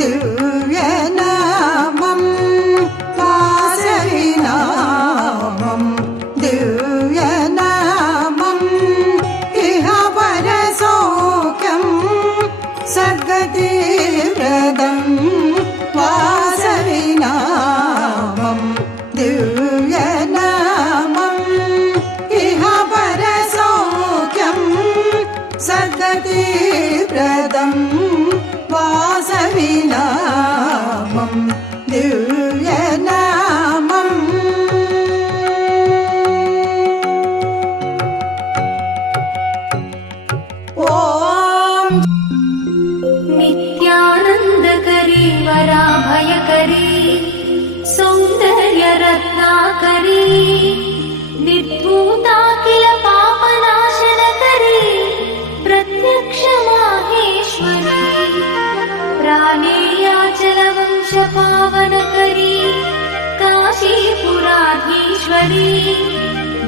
दिव्यनामं वासविनामं दिव्यनामं इह परसौख्यं सद्गतिप्रदं वासविनामं दिव्यनामं इह परसौख्यं सद्गतिप्रदं वासविनामं दिव्यनामम् ॐ नित्यानन्दकरी वराभयकरी सौन्दर्यरत्नाकरी निर्धूताखिल पापनाशनकरी प्रत्यक्ष माहेश्वरी प्राणेयाचलवंशपावनकरी काशीपुराधीश्वरी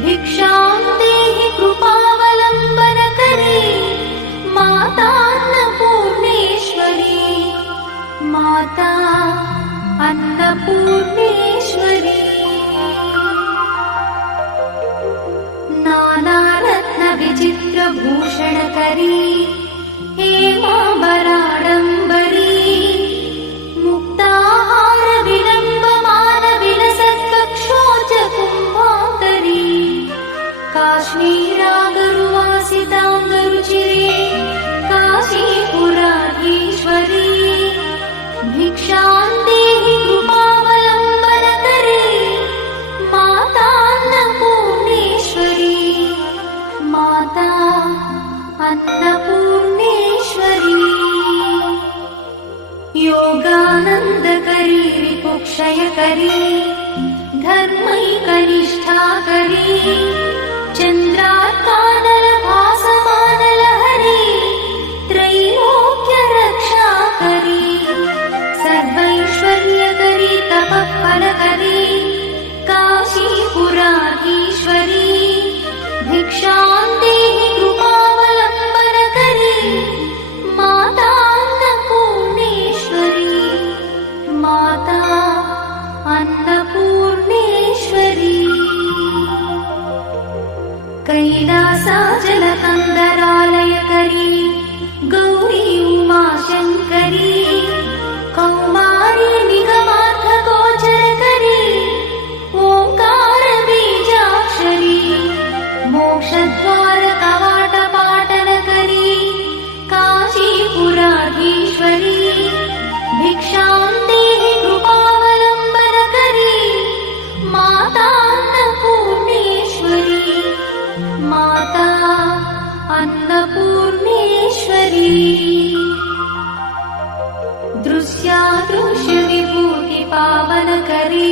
भिक्षां देहि कृपावलम्बनकरी माता अन्नपूर्णेश्वरी माता अन्नपूर्णेश्वरी नानारत्नविचित्रभूषणकरी हेमाम्बराडम्बरी मुक्ताहारविलम्बमानविलसत्कक्षोजकुम्भाकरी काश्मीरागरुवासिताङ्गरुचिरे काशीपुराधीश्वरी भिक्षां देहि कृपावलम्बनकरी माता अन्नपूर्णेश्वरी माता अन्नपूर्णेश्वरी योगानन्दकरी रिपुक्षयकरी धर्मैकनिष्ठाकरी चन्द्रार्कानलभासमानलहरी त्रैलोक्यरक्षाकरी सर्वैश्वर्यकरी तपःफलकरी काशीपुराधीश्वरी भिक्षां देहि कृपावलम्बनकरी माता अन्नपूर्णेश्वरी माता अन्नपूर्णेश्वरी कैलासाचलकन्दरालयकरी गौरी उमाशङ्करी कौमारी निगमार्थगोचरकरी ओङ्कारबीजाक्षरी मोक्षद्वारकवाटपाटनकरी काशीपुराधीश्वरी भिक्षां देहि कृपावलम्बनकरी माता अन्नपूर्णेश्वरी माता अन्नपूर्णेश्वरी दृश्यादृश्यविभूतिपावनकरी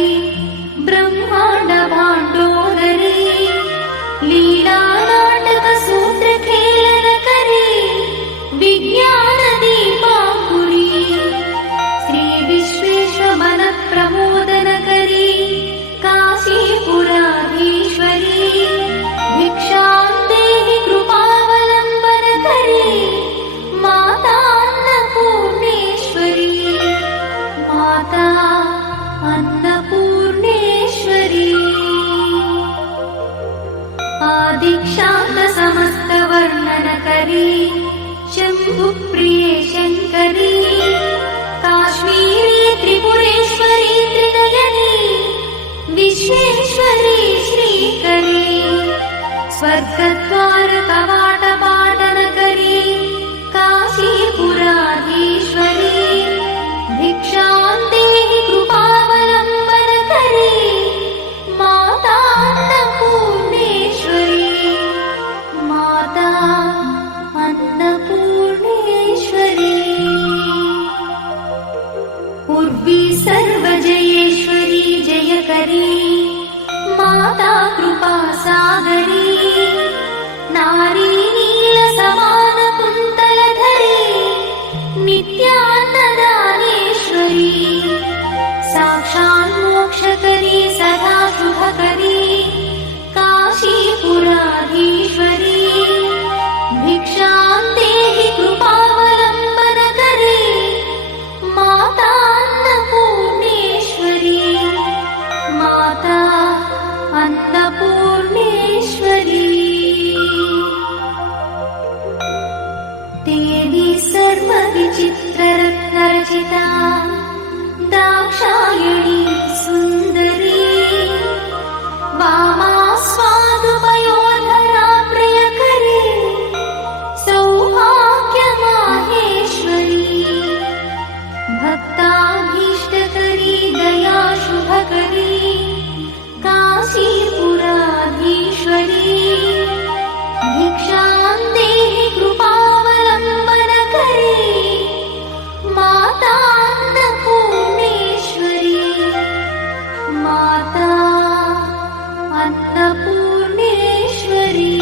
ब्रह्माण्डभाण्डोदरी लीलानाटकसूत्रखेलनकरी विज्ञानदीपाङ्कुरी श्रीविश्वेश्वमनःप्रमोदनकरी काशीपुराधीश्वरी भिक्षां देहि कृपावलम्बनकरी माता अन्नपूर्णेश्वरी माता अन्नपूर्णेश्वरी आदिक्षान्तसमस्तवर्णनकरी शम्भुप्रिये शङ्करी काश्मीरी त्रिपुरेश्वरी त्रिनयनी विश्वेश्वरी श्रीकरी स्वर्गद्वारकवाटपाटनकरी काशीपुराधीश्वरी भिक्षां देहि कृपावलम्बनकरी माता अन्नपूर्णेश्वरी माता अन्नपूर्णेश्वरी उर्वी सर्वजयेश्वरी जयकरी माता कृपासागरी नारी नीलसमानकुन्तलधरी नित्यान्नदानेश्वरी साक्षान्मोक्षकरी सदा शुभकरी काशीपुराधीश्वरी भिक्षां देहि कृपावलम्बनकरी अन्नपूर्णेश्वरी माता अन्नपूर्णेश्वरी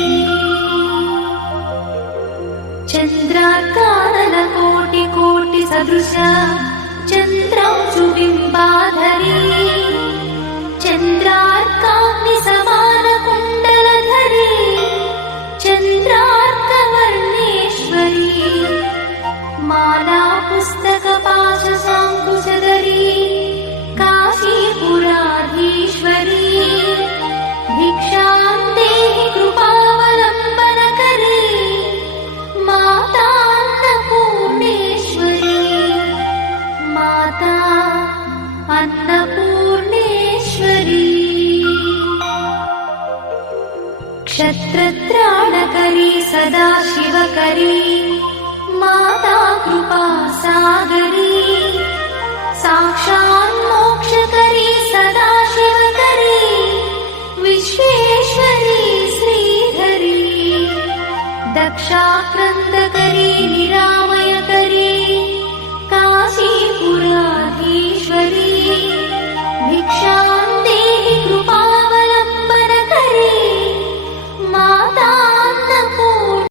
चन्द्रार्काननकोटि सदृश चन्द्रांशुबिम्बाधरी चन्द्रार्काग्निसमानकुण्डलधरी चन्द्रार्कवर्णेश्वरी माला पुस्तकपाशसाङ्कुशधरी काशीपुराधीश्वरी भिक्षां देहि कृपावलम्बनकरी माता अन्नपूर्णेश्वरी माता अन्नपूर्णेश्वरी क्षत्रत्राणकरी सदा शिवकरी माता कृपा सागरी साक्षात् मोक्षकरी सदा शिवकरी विश्वेश्वरी श्रीधरी दक्षाग्र